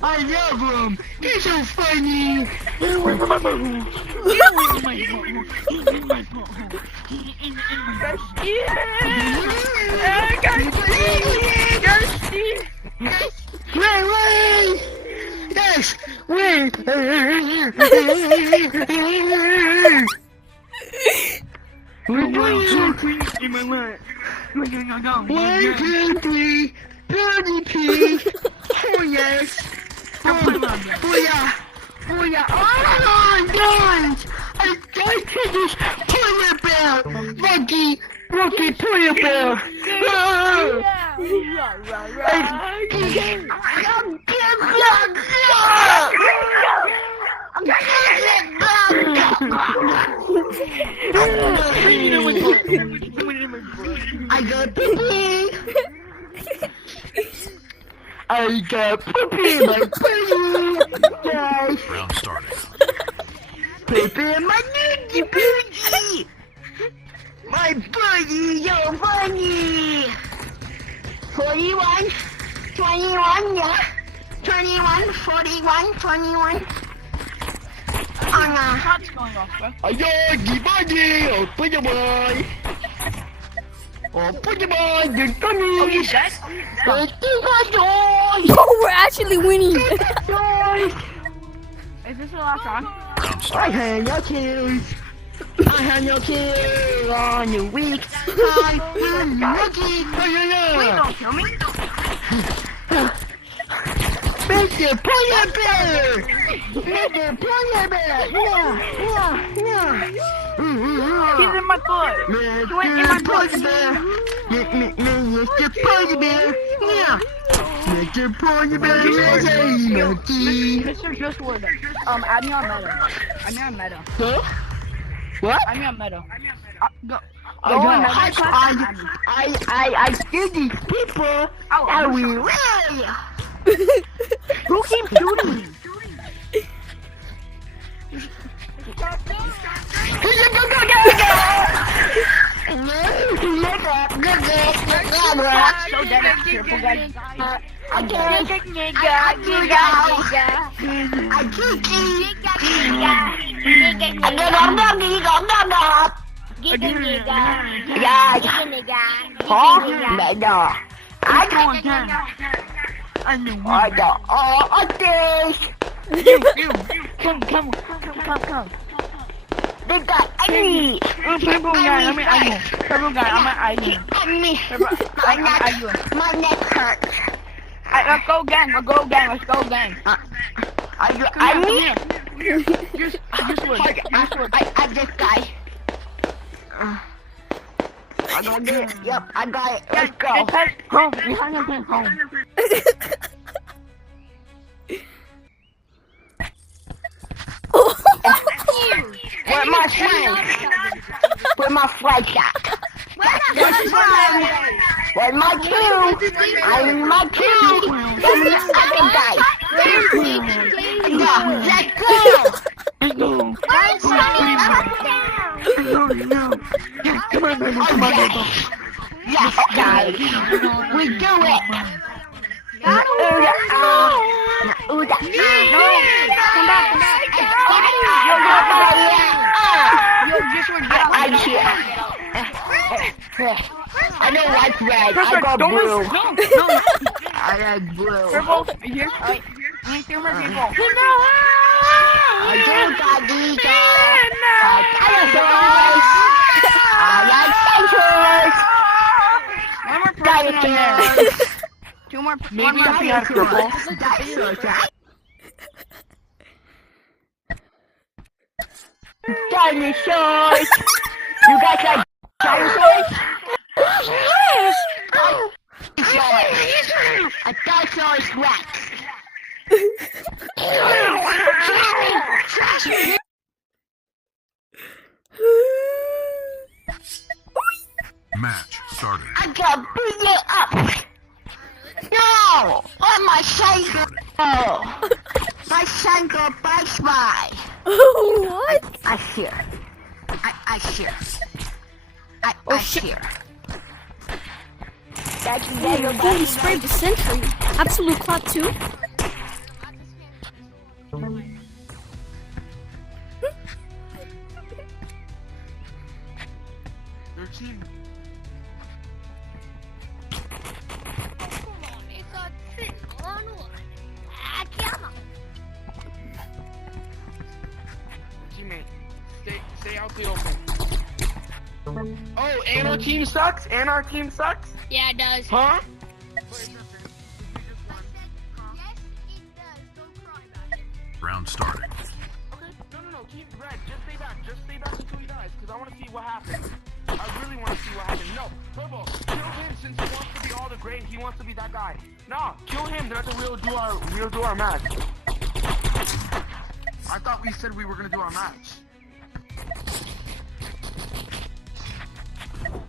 I love him. He's so funny. Wait. Yes. Wait. We're doing something in my life. 1, 2, 3, Birdie Pig. Oh yes. Oh yeah. Oh God! I died to this polar bear. Lucky polar bear. I got pee. I got poopy in my booty. Yes. Round starting. Poopy in my noogie booty. My booty, so funny. 41, 21, yeah. 21, 41, 21. What's going on, bro? Yogi buggy, open your boy. Open your boy, the bunny. Oh, we're actually winning. Is this the last round? Round I start. have your kills. I have your kills on the week. I'm lucky. Please don't kill me. Mr. Polar Bear! Mr. Polar Bear! Yeah. He's in my foot. He went in my Mr. foot. Polar Bear! Mr. Polar Bear! Yeah. Mr. Polar Bear is a monkey. Mr. Justwood, add me on Meta. Huh? What? Add me on Meta. Go. I see these people that we will. Who keeps shooting me? So dead at cheerful guys. Come. They got me. Purple guy, I'm at you. Me. My neck hurts. Let's go gang. I Just wood. I just got. I got it. Yep, I got it. Let's go. Home. We hung home. Where my friends? Where my flights at? Where's my two? I'm my two. That's the second guy. Yeah, let's go. Come on. Yes, guys. We do it. I don't like red. I got blue. No. I like blue. Purple, here. Alright. I need 2 more people. I don't got these. I like dinosaurs. I like dinosaurs. 1 more person on there. 2 more. Maybe One more dinosaurs. people. Dinosaurs, right? Dinosaurs. You guys like dinosaurs? A dinosaurus rex. Match started. I gotta bring it up. No, I'm Shango! My Shango bites my. What? I hear. I hear. I shit. hear. Oh, your goalie sprayed the sentry. Absolute clap too. Their team. Teammate, stay out the open. Oh, and our team sucks? And our team sucks? Yeah, it does. Huh? Round starting. Okay, no, keep red. Just stay back until he dies, because I want to see what happens. I really want to see what happens. No, purple, kill him since he wants to be all the great. He wants to be that guy. No, kill him. That's we'll do our match. I thought we said we were gonna do our match.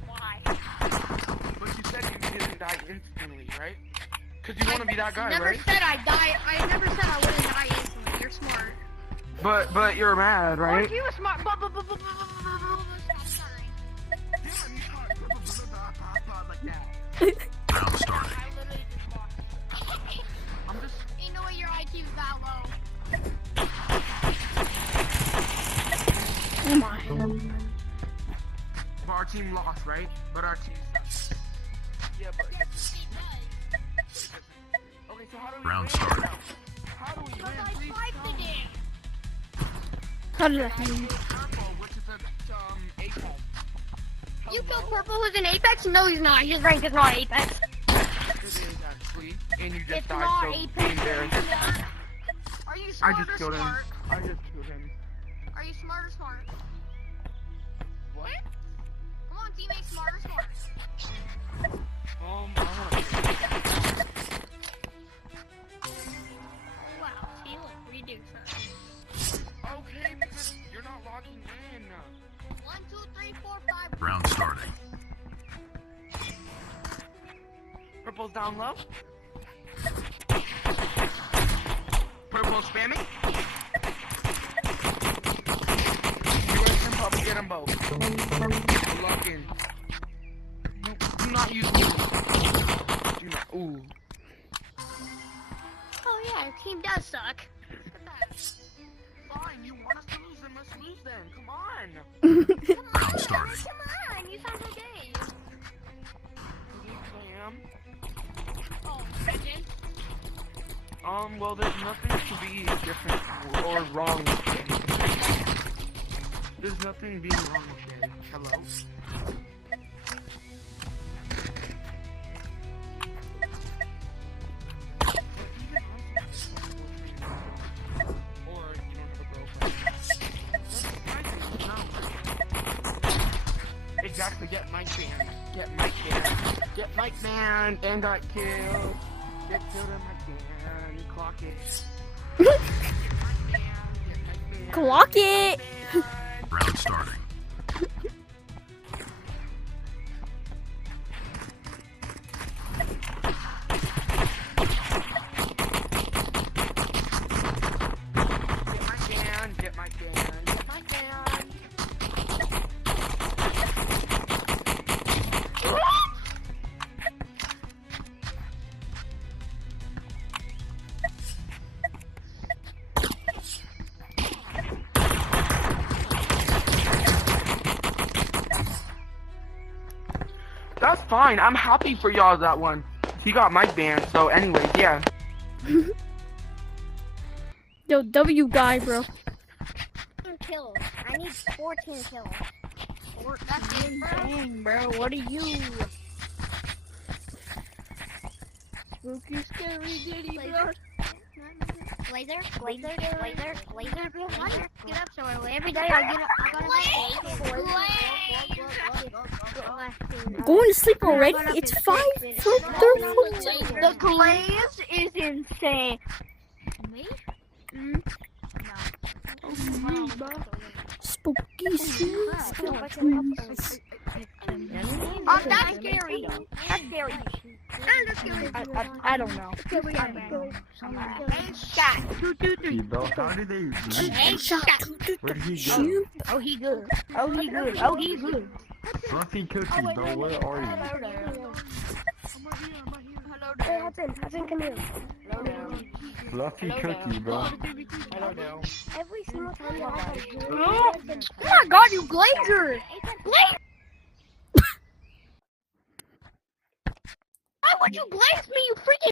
Why? But you said you didn't die instantly, right? Because you want to be that guy, Never right? said I die. I never said I wouldn't die instantly. You're smart. But you're mad, right? You were smart. Stop stuttering. Round starting. I literally just walked. I'm just. Ain't no way your IQ is that low. Oh my. But our team lost, right? But our team sucks. Yeah, but. Yes, it does. Okay, so how do we Round win? starting. How do we Because win? I Please swiped tell it me. in. How did that happen? Purple, which is an Apex. You killed Purple who's in Apex? No, he's not. His rank is not Apex. It is actually, and you just It's died, not so Apex. be embarrassed. Are you I smart just or killed him. smart? I just killed him. Are you smart or smart? What? Come on, teammate, smart or smart? I don't know. Wow, he looked ridiculous. Okay, because you're not logging in. 1, 2, 3, 4, 5. Round starting. Purple's down low. Purple spamming. You let him probably get them both. Lock in. Do not use me. Do not. Ooh. Oh yeah, your team does suck. Fine, you want us to lose, then let's lose then. Come on. Round starting. Come on, you sound so gay. Sam. Oh, imagine. Well, there's nothing to be different or wrong with it. There's nothing being wrong with it. Hello? Or you don't have a girlfriend. Exactly, get Mike banned. Get Mike banned. Get Mike banned and got killed. Get killed and Mike banned. Clock it. Clock it. Round starting. Get Mike banned. Get Mike banned. That's fine. I'm happy for y'all that one. He got Mike banned. So, anyways, yeah. Yo, W guy, bro. 14 kills. I need 14 kills. That's insane, bro. What are you? Spooky, scary, diddy, bro. Laser. Get up so early. Every day I get up. I gotta Going to sleep already? It's 5:30. The glaze is insane. Me? Spooky, scary skeletons. That's scary. That's scary. That's scary. I don't know. Shot. Bro, how did they leave? Shot. Where did he go? Oh, he good. Oh, he good. Oh, he good. Fluffy Cookie, bro, where are you? Hey, Hudson, come here. Fluffy Cookie, bro. Every single time you have Oh my god, you Glazer! Glazer! Why would you glaze me, you freaking